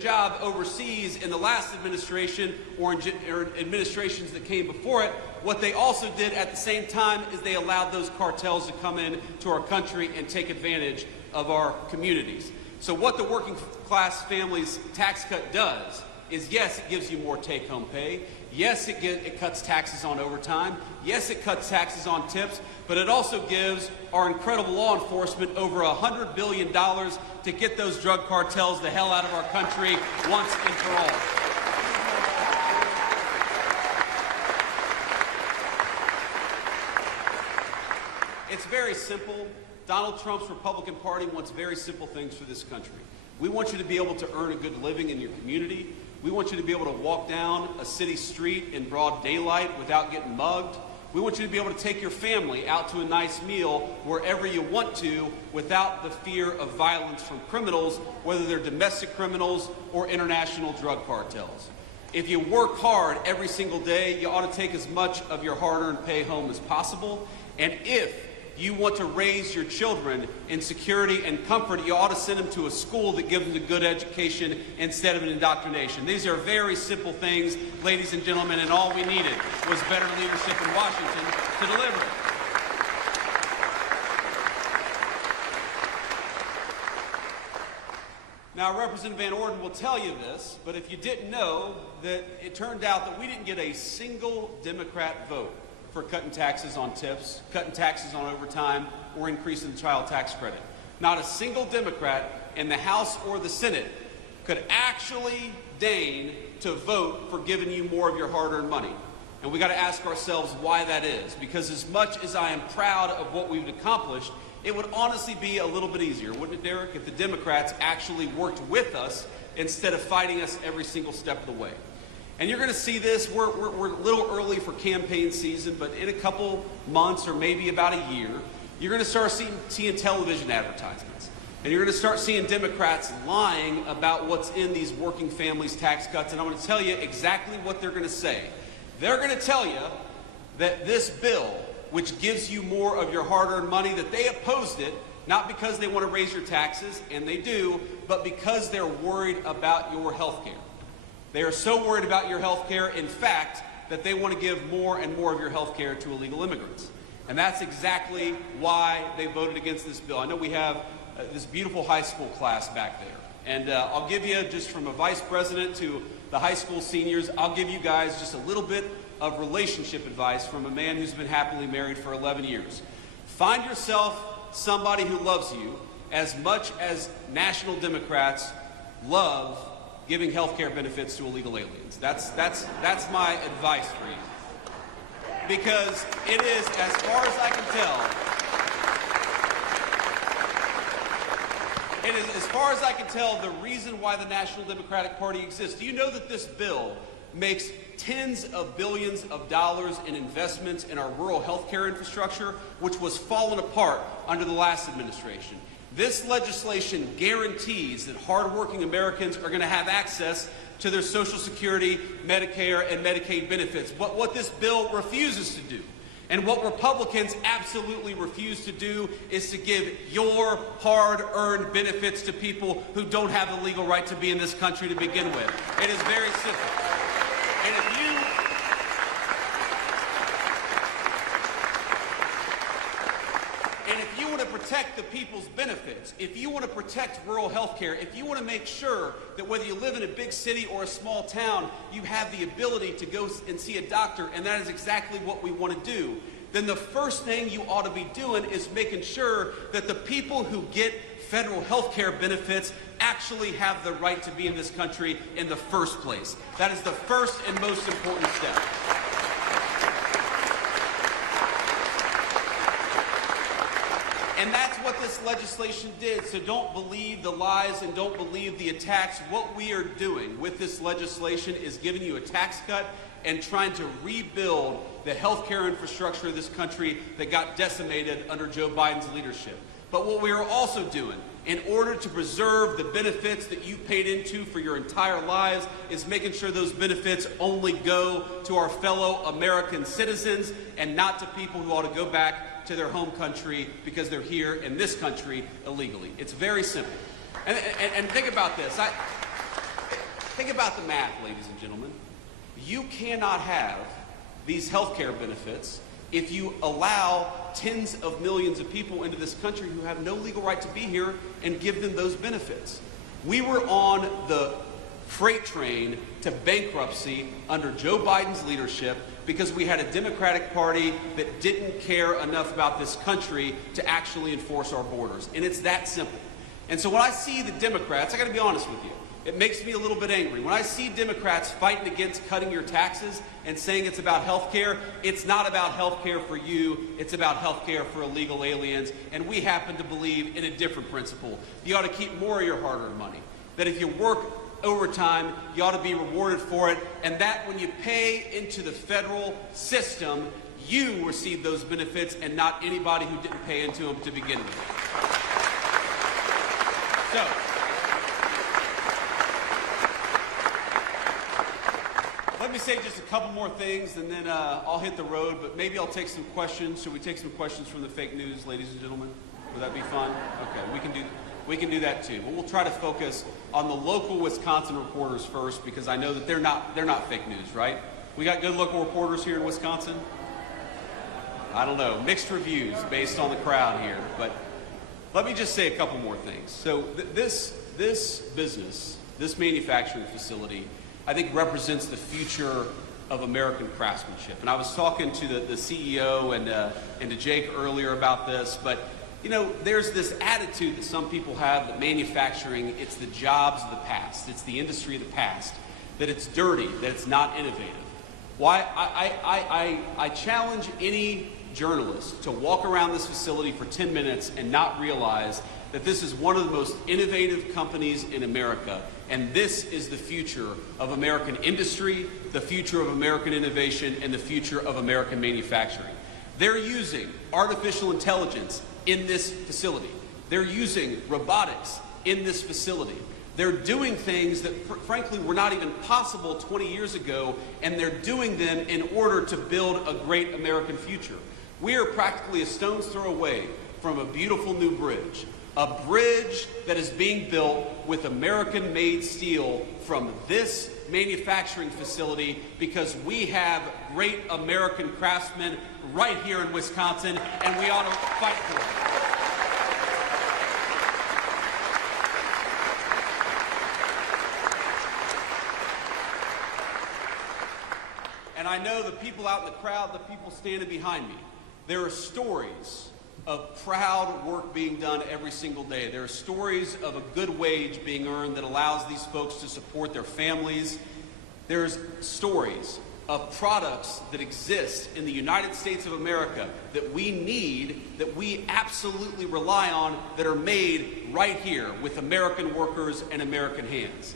job overseas in the last administration or administrations that came before it. What they also did at the same time is they allowed those cartels to come in to our country and take advantage of our communities. So what the working class families tax cut does is, yes, it gives you more take-home pay. Yes, it cuts taxes on overtime. Yes, it cuts taxes on tips, but it also gives our incredible law enforcement over $100 billion to get those drug cartels the hell out of our country once and for all. It's very simple. Donald Trump's Republican Party wants very simple things for this country. We want you to be able to earn a good living in your community. We want you to be able to walk down a city street in broad daylight without getting mugged. We want you to be able to take your family out to a nice meal wherever you want to without the fear of violence from criminals, whether they're domestic criminals or international drug cartels. If you work hard every single day, you ought to take as much of your hard-earned pay home as possible. And if you want to raise your children in security and comfort, you ought to send them to a school that gives them a good education instead of an indoctrination. These are very simple things, ladies and gentlemen, and all we needed was better leadership in Washington to deliver it. Now, Representative Van Orden will tell you this, but if you didn't know, that it turned out that we didn't get a single Democrat vote for cutting taxes on tips, cutting taxes on overtime, or increasing the child tax credit. Not a single Democrat in the House or the Senate could actually deign to vote for giving you more of your hard-earned money. And we got to ask ourselves why that is. Because as much as I am proud of what we've accomplished, it would honestly be a little bit easier, wouldn't it, Derek, if the Democrats actually worked with us instead of fighting us every single step of the way. And you're going to see this, we're a little early for campaign season, but in a couple months or maybe about a year, you're going to start seeing television advertisements. And you're going to start seeing Democrats lying about what's in these working families tax cuts. And I'm going to tell you exactly what they're going to say. They're going to tell you that this bill, which gives you more of your hard-earned money, that they opposed it, not because they want to raise your taxes, and they do, but because they're worried about your health care. They are so worried about your health care, in fact, that they want to give more and more of your health care to illegal immigrants. And that's exactly why they voted against this bill. I know we have this beautiful high school class back there. And I'll give you, just from a vice president to the high school seniors, I'll give you guys just a little bit of relationship advice from a man who's been happily married for 11 years. Find yourself somebody who loves you as much as national Democrats love giving health care benefits to illegal aliens. That's my advice for you. Because it is, as far as I can tell, as far as I can tell, the reason why the National Democratic Party exists. Do you know that this bill makes tens of billions of dollars in investments in our rural health care infrastructure, which was falling apart under the last administration? This legislation guarantees that hardworking Americans are going to have access to their Social Security, Medicare, and Medicaid benefits. But what this bill refuses to do, and what Republicans absolutely refuse to do, is to give your hard-earned benefits to people who don't have the legal right to be in this country to begin with. It is very simple. And if you want to protect the people's benefits, if you want to protect rural health care, if you want to make sure that whether you live in a big city or a small town, you have the ability to go and see a doctor, and that is exactly what we want to do, then the first thing you ought to be doing is making sure that the people who get federal health care benefits actually have the right to be in this country in the first place. That is the first and most important step. And that's what this legislation did. So don't believe the lies and don't believe the attacks. What we are doing with this legislation is giving you a tax cut and trying to rebuild the healthcare infrastructure of this country that got decimated under Joe Biden's leadership. But what we are also doing, in order to preserve the benefits that you paid into for your entire lives, is making sure those benefits only go to our fellow American citizens and not to people who ought to go back to their home country because they're here in this country illegally. It's very simple. And think about this. Think about the math, ladies and gentlemen. You cannot have these health care benefits if you allow tens of millions of people into this country who have no legal right to be here and give them those benefits. We were on the freight train to bankruptcy under Joe Biden's leadership because we had a Democratic Party that didn't care enough about this country to actually enforce our borders. And it's that simple. And so when I see the Democrats, I got to be honest with you, it makes me a little bit angry. When I see Democrats fighting against cutting your taxes and saying it's about health care, it's not about health care for you, it's about health care for illegal aliens. And we happen to believe in a different principle. You ought to keep more of your hard-earned money. That if you work overtime, you ought to be rewarded for it. And that when you pay into the federal system, you receive those benefits and not anybody who didn't pay into them to begin with. So, let me say just a couple more things, and then I'll hit the road, but maybe I'll take some questions. Should we take some questions from the fake news, ladies and gentlemen? Would that be fun? Okay, we can do that too. But we'll try to focus on the local Wisconsin reporters first, because I know that they're not fake news, right? We got good local reporters here in Wisconsin? I don't know, mixed reviews based on the crowd here, but let me just say a couple more things. So this business, this manufacturing facility, I think represents the future of American craftsmanship. And I was talking to the CEO and to Jake earlier about this, but you know, there's this attitude that some people have that manufacturing, it's the jobs of the past, it's the industry of the past, that it's dirty, that it's not innovative. Why? I challenge any journalist to walk around this facility for 10 minutes and not realize that this is one of the most innovative companies in America, and this is the future of American industry, the future of American innovation, and the future of American manufacturing. They're using artificial intelligence in this facility. They're using robotics in this facility. They're doing things that, frankly, were not even possible 20 years ago, and they're doing them in order to build a great American future. We are practically a stone's throw away from a beautiful new bridge. A bridge that is being built with American-made steel from this manufacturing facility, because we have great American craftsmen right here in Wisconsin, and we ought to fight for it. And I know the people out in the crowd, the people standing behind me, there are stories of proud work being done every single day. There are stories of a good wage being earned that allows these folks to support their families. There's stories of products that exist in the United States of America that we need, that we absolutely rely on, that are made right here with American workers and American hands.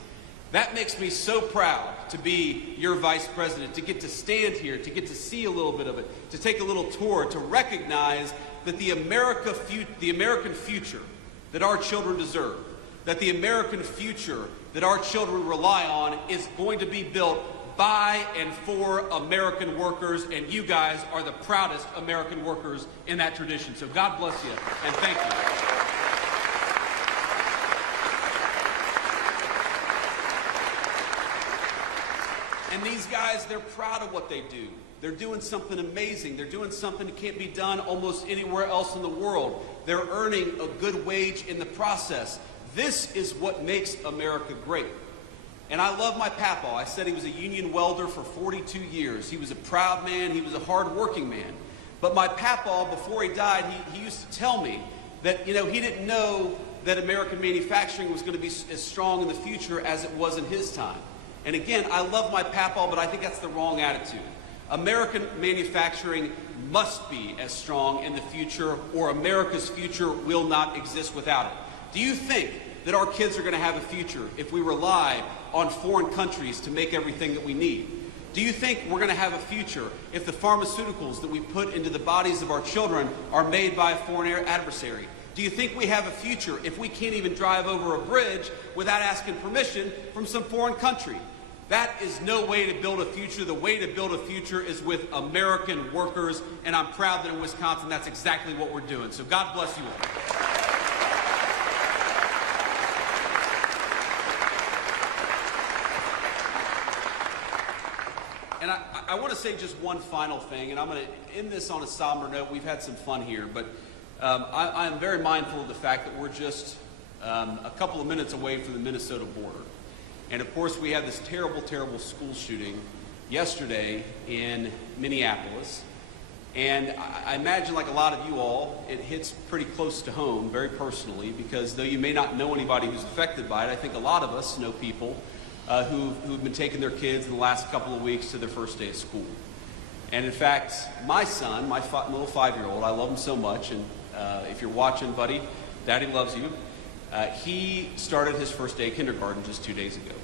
That makes me so proud to be your vice president, to get to stand here, to get to see a little bit of it, to take a little tour, to recognize that the American future that our children deserve, that the American future that our children rely on is going to be built by and for American workers, and you guys are the proudest American workers in that tradition. So God bless you, and thank you. And these guys, they're proud of what they do. They're doing something amazing. They're doing something that can't be done almost anywhere else in the world. They're earning a good wage in the process. This is what makes America great. And I love my papaw. I said he was a union welder for 42 years. He was a proud man. He was a hard-working man. But my papaw, before he died, he used to tell me that, you know, he didn't know that American manufacturing was going to be as strong in the future as it was in his time. And again, I love my papaw, but I think that's the wrong attitude. American manufacturing must be as strong in the future, or America's future will not exist without it. Do you think that our kids are going to have a future if we rely on foreign countries to make everything that we need? Do you think we're going to have a future if the pharmaceuticals that we put into the bodies of our children are made by a foreign adversary? Do you think we have a future if we can't even drive over a bridge without asking permission from some foreign country? That is no way to build a future. The way to build a future is with American workers, and I'm proud that in Wisconsin that's exactly what we're doing. So God bless you all. And I want to say just one final thing, and I'm going to end this on a somber note. We've had some fun here, but I am very mindful of the fact that we're just a couple of minutes away from the Minnesota border. And of course, we had this terrible, terrible school shooting yesterday in Minneapolis. And I imagine, like a lot of you all, it hits pretty close to home, very personally, because though you may not know anybody who's affected by it, I think a lot of us know people who've been taking their kids in the last couple of weeks to their first day of school. And in fact, my son, my little 5-year-old, I love him so much, and if you're watching, buddy, Daddy loves you. He started his first day of kindergarten just 2 days ago.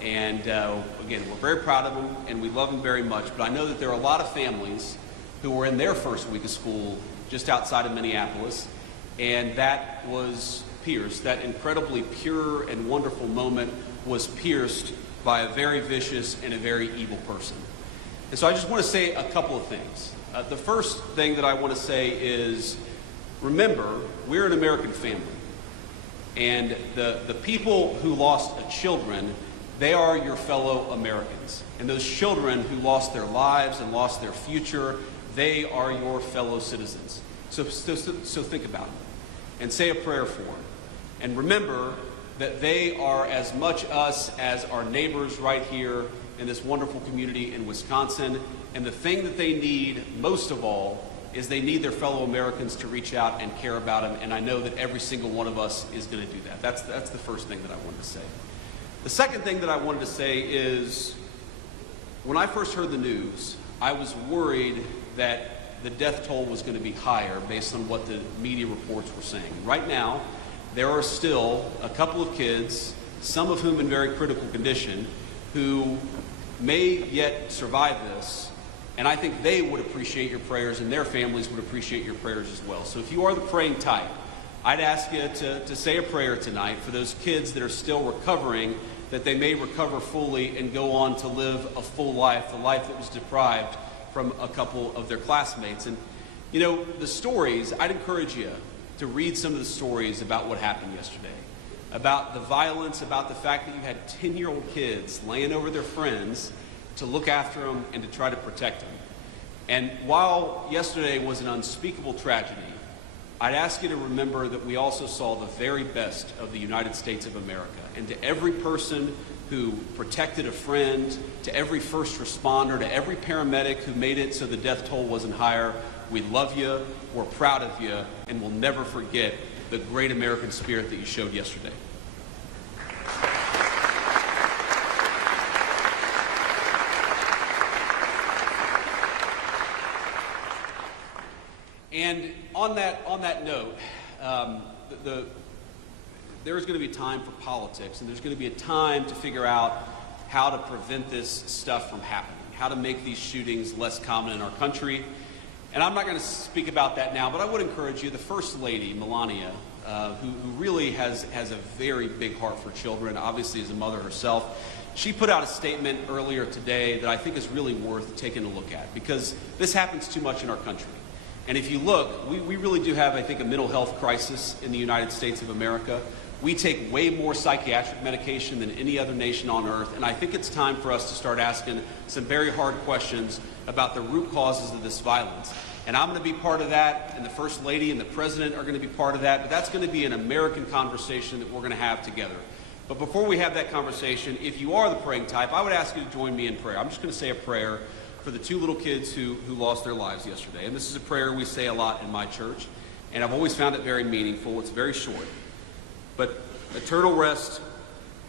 And again, we're very proud of him, and we love him very much, but I know that there are a lot of families who were in their first week of school just outside of Minneapolis, and that was pierced. That incredibly pure and wonderful moment was pierced by a very vicious and a very evil person. And so I just want to say a couple of things. The first thing that I want to say is, remember, we're an American family. And the people who lost children, they are your fellow Americans. And those children who lost their lives and lost their future, they are your fellow citizens. So think about them and say a prayer for them. And remember that they are as much us as our neighbors right here in this wonderful community in Wisconsin. And the thing that they need most of all is they need their fellow Americans to reach out and care about them. And I know that every single one of us is going to do that. That's the first thing that I wanted to say. The second thing that I wanted to say is, when I first heard the news, I was worried that the death toll was going to be higher based on what the media reports were saying. Right now, there are still a couple of kids, some of whom in very critical condition, who may yet survive this, and I think they would appreciate your prayers, and their families would appreciate your prayers as well. So if you are the praying type, I'd ask you to say a prayer tonight for those kids that are still recovering, that they may recover fully and go on to live a full life, the life that was deprived from a couple of their classmates. And you know, the stories, I'd encourage you to read some of the stories about what happened yesterday, about the violence, about the fact that you had 10-year-old kids laying over their friends to look after them and to try to protect them. And while yesterday was an unspeakable tragedy, I'd ask you to remember that we also saw the very best of the United States of America. And to every person who protected a friend, to every first responder, to every paramedic who made it so the death toll wasn't higher, we love you, we're proud of you, and we'll never forget the great American spirit that you showed yesterday. And on that note, there's going to be time for politics, and there's going to be a time to figure out how to prevent this stuff from happening, how to make these shootings less common in our country. And I'm not going to speak about that now, but I would encourage you, the First Lady, Melania, who really has a very big heart for children, obviously as a mother herself, she put out a statement earlier today that I think is really worth taking a look at, because this happens too much in our country. And if you look, we really do have, I think, a mental health crisis in the United States of America. We take way more psychiatric medication than any other nation on earth, and I think it's time for us to start asking some very hard questions about the root causes of this violence. And I'm going to be part of that, and the First Lady and the President are going to be part of that, but that's going to be an American conversation that we're going to have together. But before we have that conversation, if you are the praying type, I would ask you to join me in prayer. I'm just going to say a prayer for the two little kids who lost their lives yesterday. And this is a prayer we say a lot in my church, and I've always found it very meaningful. It's very short. But eternal rest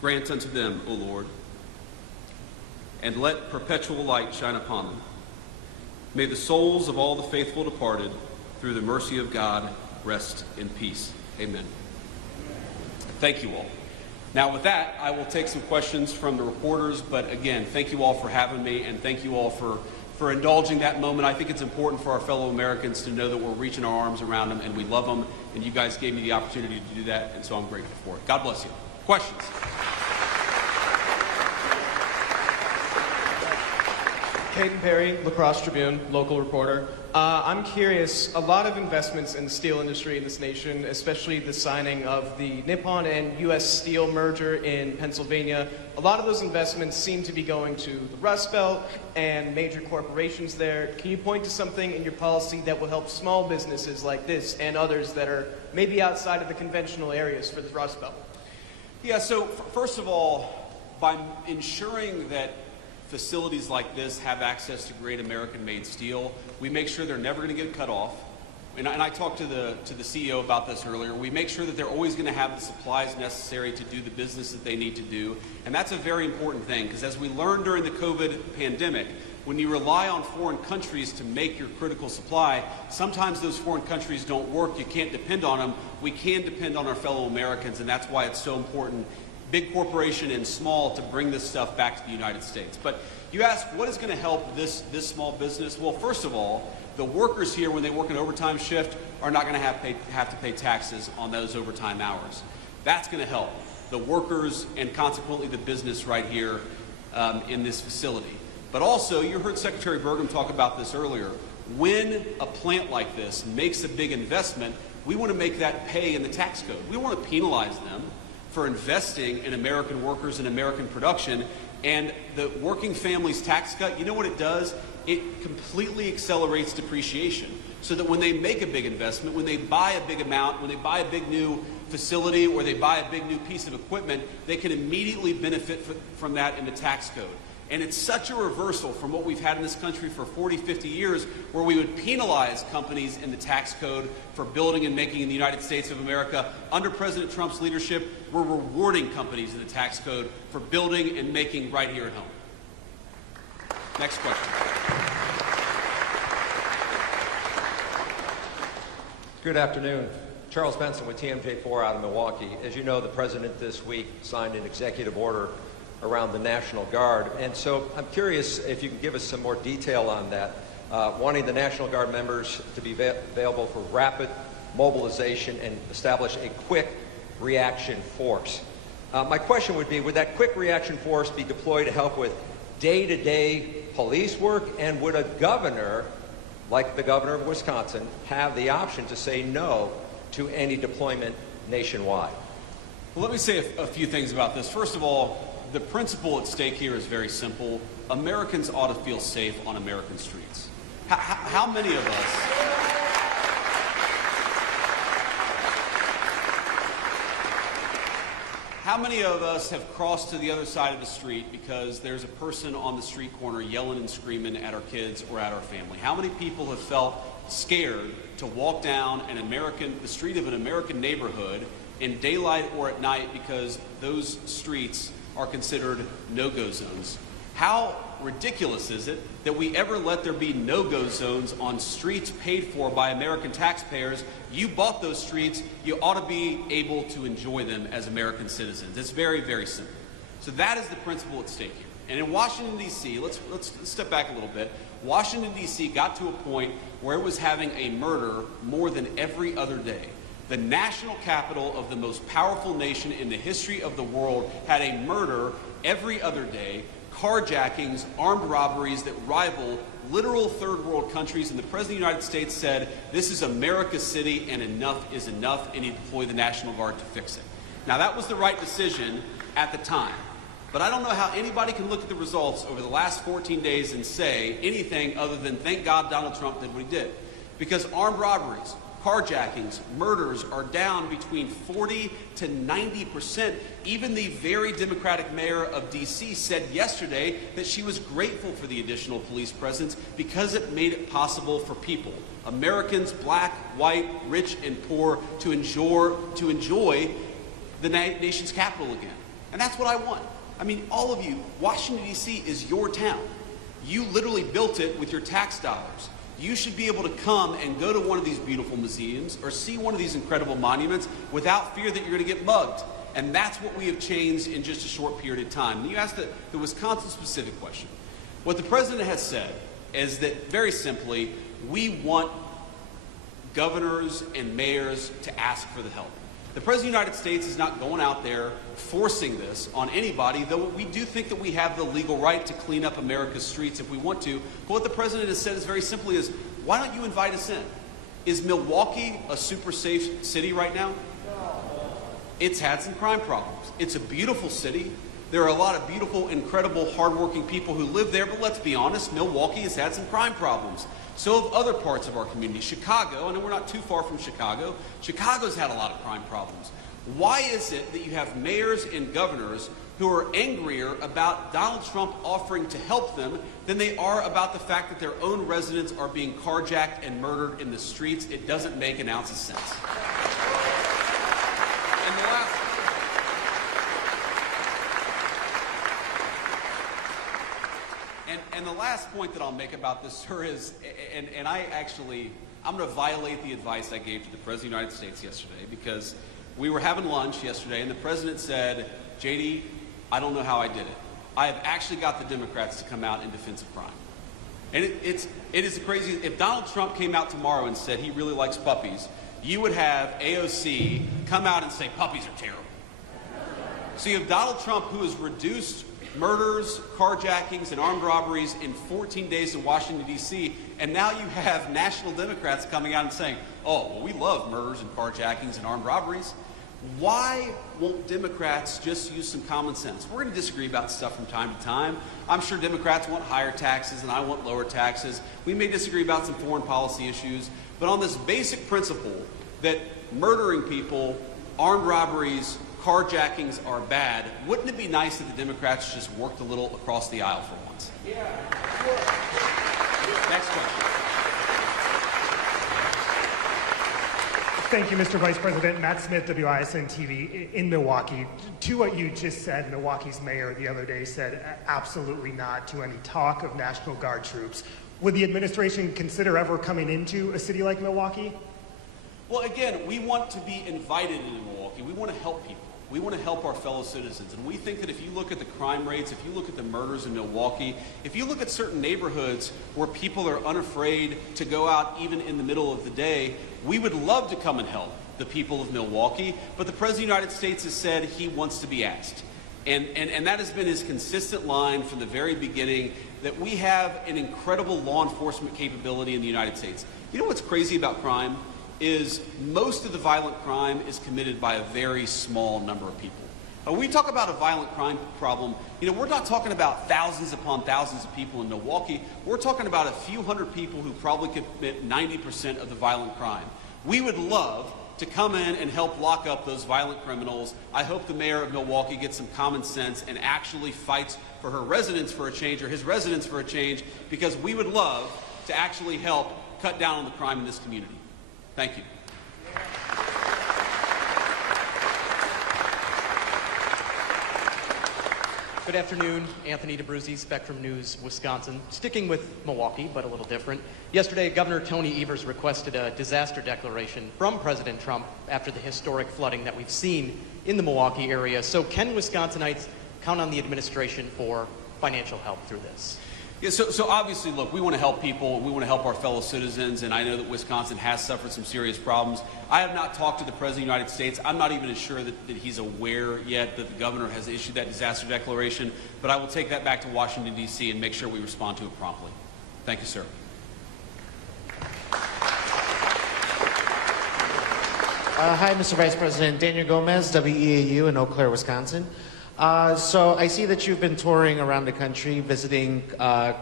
grant unto them, O Lord, and let perpetual light shine upon them. May the souls of all the faithful departed, through the mercy of God, rest in peace. Amen. Thank you all. Now with that, I will take some questions from the reporters, but again, thank you all for having me, and thank you all for indulging that moment. I think it's important for our fellow Americans to know that we're reaching our arms around them and we love them, and you guys gave me the opportunity to do that, and so I'm grateful for it. God bless you. Questions? Caden Perry, La Crosse Tribune, local reporter. I'm curious, a lot of investments in the steel industry in this nation, especially the signing of the Nippon and U.S. Steel merger in Pennsylvania, a lot of those investments seem to be going to the Rust Belt and major corporations there. Can you point to something in your policy that will help small businesses like this and others that are maybe outside of the conventional areas for the Rust Belt? Yeah, so first of all, by ensuring that facilities like this have access to great American-made steel, we make sure they're never going to get cut off. And I talked to the CEO about this earlier. We make sure that they're always going to have the supplies necessary to do the business that they need to do. And that's a very important thing, because as we learned during the COVID pandemic, when you rely on foreign countries to make your critical supply, sometimes those foreign countries don't work. You can't depend on them. We can depend on our fellow Americans, and that's why it's so important, big corporation and small, to bring this stuff back to the United States. But you ask, what is going to help this small business? Well, first of all, the workers here, when they work an overtime shift, are not going to have to pay taxes on those overtime hours. That's going to help the workers and consequently the business right here in this facility. But also, you heard Secretary Burgum talk about this earlier. When a plant like this makes a big investment, we want to make that pay in the tax code. We want to penalize them for investing in American workers and American production. And the working families tax cut, you know what it does? It completely accelerates depreciation, so that when they make a big investment, when they buy a big amount, when they buy a big new facility or they buy a big new piece of equipment, they can immediately benefit from that in the tax code. And it's such a reversal from what we've had in this country for 40, 50 years, where we would penalize companies in the tax code for building and making in the United States of America. Under President Trump's leadership, we're rewarding companies in the tax code for building and making right here at home. Next question. Good afternoon. Charles Benson with TMJ4 out of Milwaukee. As you know, the President this week signed an executive order around the National Guard. And so I'm curious if you can give us some more detail on that, wanting the National Guard members to be available for rapid mobilization and establish a quick reaction force. My question would be, would that quick reaction force be deployed to help with day-to-day police work, and would a governor, like the governor of Wisconsin, have the option to say no to any deployment nationwide? Well, let me say a few things about this. First of all, the principle at stake here is very simple. Americans ought to feel safe on American streets. How many of us... How many of us have crossed to the other side of the street because there's a person on the street corner yelling and screaming at our kids or at our family? How many people have felt scared to walk down the street of an American neighborhood in daylight or at night because those streets are considered no-go zones? How ridiculous is it that we ever let there be no-go zones on streets paid for by American taxpayers? You bought those streets, you ought to be able to enjoy them as American citizens. It's very, very simple. So that is the principle at stake here. And in Washington, D.C., let's step back a little bit. Washington, D.C. got to a point where it was having a murder more than every other day. The national capital of the most powerful nation in the history of the world had a murder every other day, carjackings, armed robberies that rival literal third world countries, and the President of the United States said, this is America's city and enough is enough, and he deployed the National Guard to fix it. Now, that was the right decision at the time, but I don't know how anybody can look at the results over the last 14 days and say anything other than thank God Donald Trump did what he did. Because armed robberies, carjackings, murders are down between 40 to 90%. Even the very Democratic mayor of D.C. said yesterday that she was grateful for the additional police presence because it made it possible for people, Americans, black, white, rich, and poor, to enjoy the nation's capital again. And that's what I want. I mean, all of you, Washington, D.C. is your town. You literally built it with your tax dollars. You should be able to come and go to one of these beautiful museums or see one of these incredible monuments without fear that you're going to get mugged. And that's what we have changed in just a short period of time. And you asked the Wisconsin-specific question. What the president has said is that, very simply, we want governors and mayors to ask for the help. The President of the United States is not going out there forcing this on anybody, though we do think that we have the legal right to clean up America's streets if we want to. But what the President has said is very simply is, Why don't you invite us in? Is Milwaukee a super safe city right now? It's had some crime problems. It's a beautiful city. There are a lot of beautiful, incredible, hardworking people who live there, but let's be honest, Milwaukee has had some crime problems. So have other parts of our community. Chicago, I know we're not too far from Chicago. Chicago's had a lot of crime problems. Why is it that you have mayors and governors who are angrier about Donald Trump offering to help them than they are about the fact that their own residents are being carjacked and murdered in the streets? It doesn't make an ounce of sense. And the last point that I'll make about this, sir, is, I'm going to violate the advice I gave to the President of the United States yesterday, because we were having lunch yesterday and the President said, JD, I don't know how I did it. I have actually got the Democrats to come out in defense of crime. And it is crazy. If Donald Trump came out tomorrow and said he really likes puppies, you would have AOC come out and say puppies are terrible. So you have Donald Trump, who has reduced murders, carjackings, and armed robberies in 14 days in Washington, D.C., and now you have national Democrats coming out and saying, oh, well, we love murders and carjackings and armed robberies. Why won't Democrats just use some common sense? We're going to disagree about stuff from time to time. I'm sure Democrats want higher taxes and I want lower taxes. We may disagree about some foreign policy issues, but on this basic principle that murdering people, armed robberies, carjackings are bad, wouldn't it be nice if the Democrats just worked a little across the aisle for once? Yeah. Next question. Thank you, Mr. Vice President. Matt Smith, WISN TV in Milwaukee. To what you just said, Milwaukee's mayor the other day said absolutely not to any talk of National Guard troops. Would the administration consider ever coming into a city like Milwaukee? Well, again, we want to be invited into Milwaukee. We want to help people. We want to help our fellow citizens. And we think that if you look at the crime rates, if you look at the murders in Milwaukee, if you look at certain neighborhoods where people are unafraid to go out even in the middle of the day, we would love to come and help the people of Milwaukee. But the President of the United States has said he wants to be asked. And that has been his consistent line from the very beginning, that we have an incredible law enforcement capability in the United States. You know what's crazy about crime? Is most of the violent crime is committed by a very small number of people. When we talk about a violent crime problem, we're not talking about thousands upon thousands of people in Milwaukee. We're talking about a few hundred people who probably commit 90% of the violent crime. We would love to come in and help lock up those violent criminals. I hope the mayor of Milwaukee gets some common sense and actually fights for her residents for a change, or his residents for a change, because we would love to actually help cut down on the crime in this community. Thank you. Good afternoon, Anthony DeBruzzi, Spectrum News, Wisconsin. Sticking with Milwaukee, but a little different. Yesterday, Governor Tony Evers requested a disaster declaration from President Trump after the historic flooding that we've seen in the Milwaukee area. So can Wisconsinites count on the administration for financial help through this? Yeah, so obviously, look, we want to help people, we want to help our fellow citizens, and I know that Wisconsin has suffered some serious problems. I have not talked to the President of the United States. I'm not even sure that he's aware yet that the governor has issued that disaster declaration, but I will take that back to Washington, D.C. and make sure we respond to it promptly. Thank you, sir. Hi, Mr. Vice President. Daniel Gomez, WEAU in Eau Claire, Wisconsin. So I see that you've been touring around the country, visiting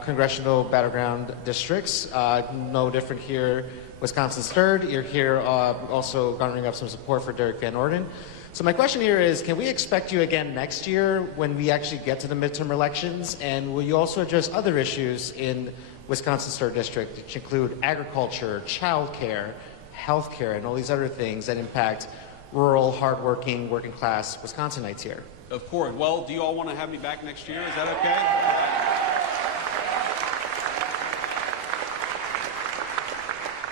congressional battleground districts. No different here, Wisconsin's third. You're here also garnering up some support for Derek Van Orden. So my question here is, can we expect you again next year when we actually get to the midterm elections? And will you also address other issues in Wisconsin's third district, which include agriculture, childcare, healthcare, and all these other things that impact rural, hardworking, working class Wisconsinites here? Of course. Well, do you all want to have me back next year? Is that okay?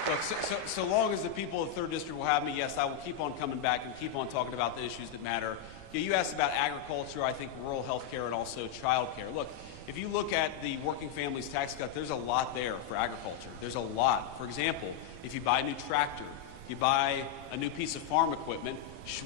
Look, so long as the people of the 3rd District will have me, yes, I will keep on coming back and keep on talking about the issues that matter. You asked about agriculture, I think rural health care, and also child care. Look, if you look at the working families tax cut, there's a lot there for agriculture. There's a lot. For example, if you buy a new tractor, you buy a new piece of farm equipment,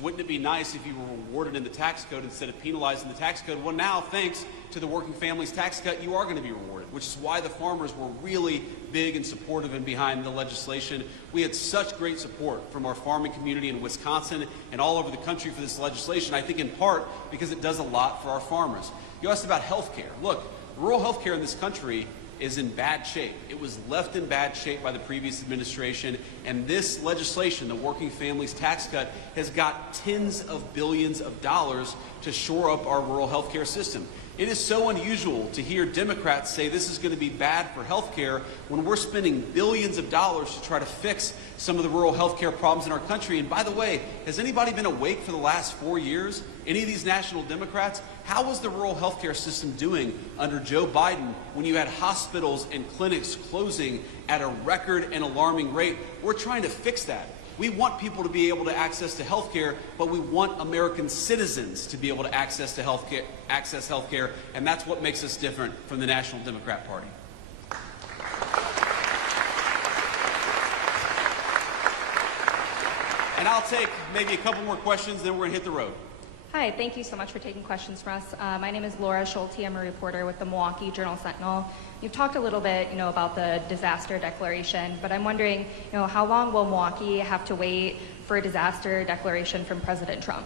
Wouldn't it be nice if you were rewarded in the tax code instead of penalized in the tax code? Well, now, thanks to the working families tax cut, you are going to be rewarded, which is why the farmers were really big and supportive and behind the legislation. We had such great support from our farming community in Wisconsin and all over the country for this legislation, I think in part because it does a lot for our farmers. You asked about health care. Look, rural health care in this country is in bad shape. It was left in bad shape by the previous administration, and this legislation, the Working Families Tax Cut, has got tens of billions of dollars to shore up our rural health care system. It is so unusual to hear Democrats say this is going to be bad for health care when we're spending billions of dollars to try to fix some of the rural health care problems in our country. And by the way, has anybody been awake for the last 4 years? Any of these national Democrats? How was the rural health care system doing under Joe Biden when you had hospitals and clinics closing at a record and alarming rate? We're trying to fix that. We want people to be able to access to health care, but we want American citizens to be able to access health care, and that's what makes us different from the National Democrat Party. And I'll take maybe a couple more questions, then we're going to hit the road. Hi, thank you so much for taking questions from us. My name is Laura Schulte. I'm a reporter with the Milwaukee Journal-Sentinel. You've talked a little bit, about the disaster declaration, but I'm wondering, how long will Milwaukee have to wait for a disaster declaration from President Trump?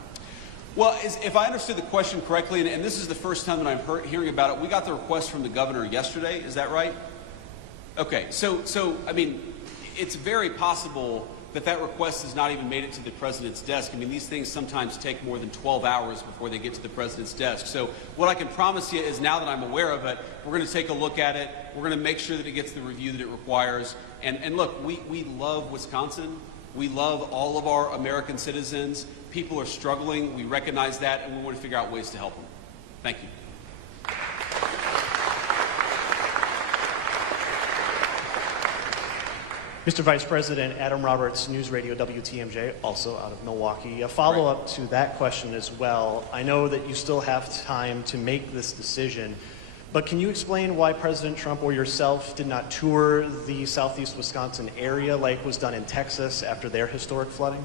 Well, if I understood the question correctly, and this is the first time that I'm hearing about it, we got the request from the governor yesterday. Is that right? Okay, so I mean, it's very possible that request has not even made it to the president's desk. I mean, these things sometimes take more than 12 hours before they get to the president's desk. So what I can promise you is now that I'm aware of it, we're going to take a look at it. We're going to make sure that it gets the review that it requires. And look, we love Wisconsin. We love all of our American citizens. People are struggling. We recognize that, and we want to figure out ways to help them. Thank you. Mr. Vice President, Adam Roberts, News Radio WTMJ, also out of Milwaukee. A follow-up to that question as well. I know that you still have time to make this decision, but can you explain why President Trump or yourself did not tour the southeast Wisconsin area like was done in Texas after their historic flooding?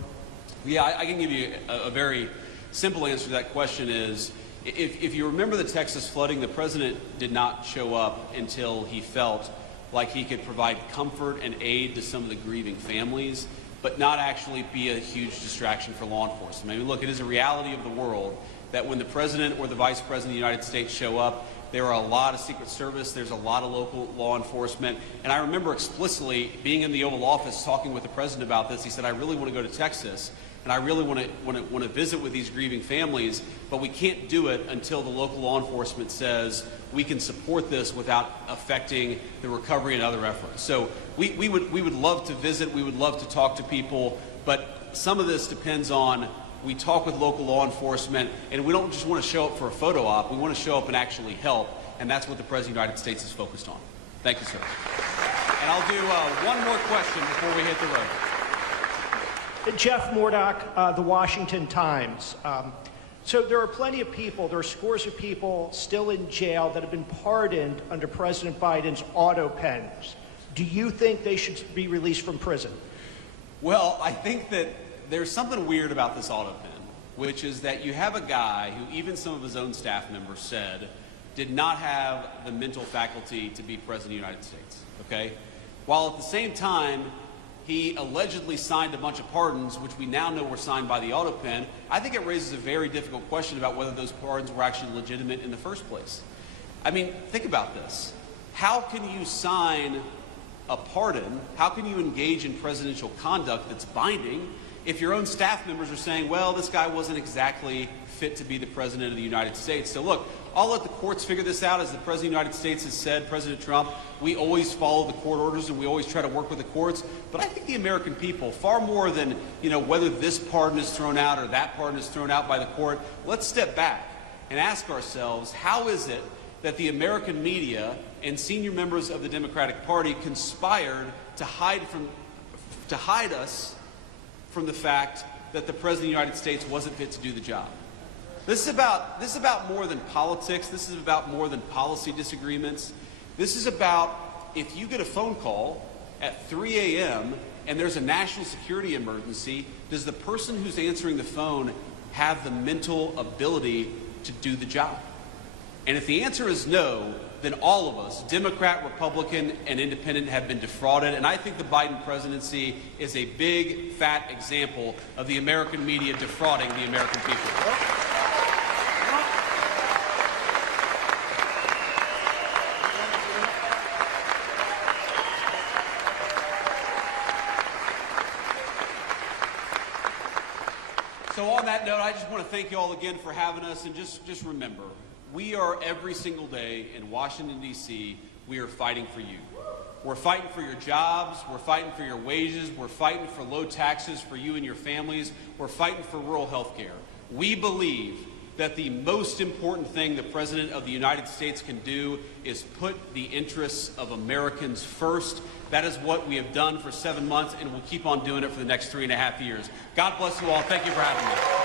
Yeah, I can give you a very simple answer to that question is, if you remember the Texas flooding, the president did not show up until he felt like he could provide comfort and aid to some of the grieving families, but not actually be a huge distraction for law enforcement. I mean, look, it is a reality of the world that when the president or the vice president of the United States show up, there are a lot of Secret Service, there's a lot of local law enforcement. And I remember explicitly being in the Oval Office talking with the president about this. He said, I really want to go to Texas, and I really want to visit with these grieving families, but we can't do it until the local law enforcement says we can support this without affecting the recovery and other efforts. So we would love to visit, we would love to talk to people, but some of this depends on we talk with local law enforcement, and we don't just want to show up for a photo op, we want to show up and actually help, and that's what the President of the United States is focused on. Thank you, sir. And I'll do one more question before we hit the road. Jeff Murdoch, The Washington Times. So there are plenty of people, there are scores of people still in jail that have been pardoned under President Biden's auto pens. Do you think they should be released from prison? Well, I think that there's something weird about this auto pen, which is that you have a guy who even some of his own staff members said did not have the mental faculty to be President of the United States, okay? While at the same time, he allegedly signed a bunch of pardons, which we now know were signed by the auto pen. I think it raises a very difficult question about whether those pardons were actually legitimate in the first place. I mean, think about this. How can you sign a pardon? How can you engage in presidential conduct that's binding if your own staff members are saying, well, this guy wasn't exactly fit to be the President of the United States? So look, I'll let the courts figure this out. As the President of the United States has said, President Trump, we always follow the court orders and we always try to work with the courts. But I think the American people, far more than whether this pardon is thrown out or that pardon is thrown out by the court, let's step back and ask ourselves, how is it that the American media and senior members of the Democratic Party conspired to hide us from the fact that the President of the United States wasn't fit to do the job? This is about more than politics. This is about more than policy disagreements. This is about if you get a phone call at 3 a.m. and there's a national security emergency, does the person who's answering the phone have the mental ability to do the job? And if the answer is no, then all of us, Democrat, Republican, and Independent, have been defrauded. And I think the Biden presidency is a big, fat example of the American media defrauding the American people. So on that note, I just want to thank you all again for having us, and just remember, we are every single day in Washington, D.C., we are fighting for you. We're fighting for your jobs, we're fighting for your wages, we're fighting for low taxes for you and your families, we're fighting for rural health care. We believe that the most important thing the President of the United States can do is put the interests of Americans first. That is what we have done for 7 months, and we'll keep on doing it for the next 3.5 years. God bless you all. Thank you for having me.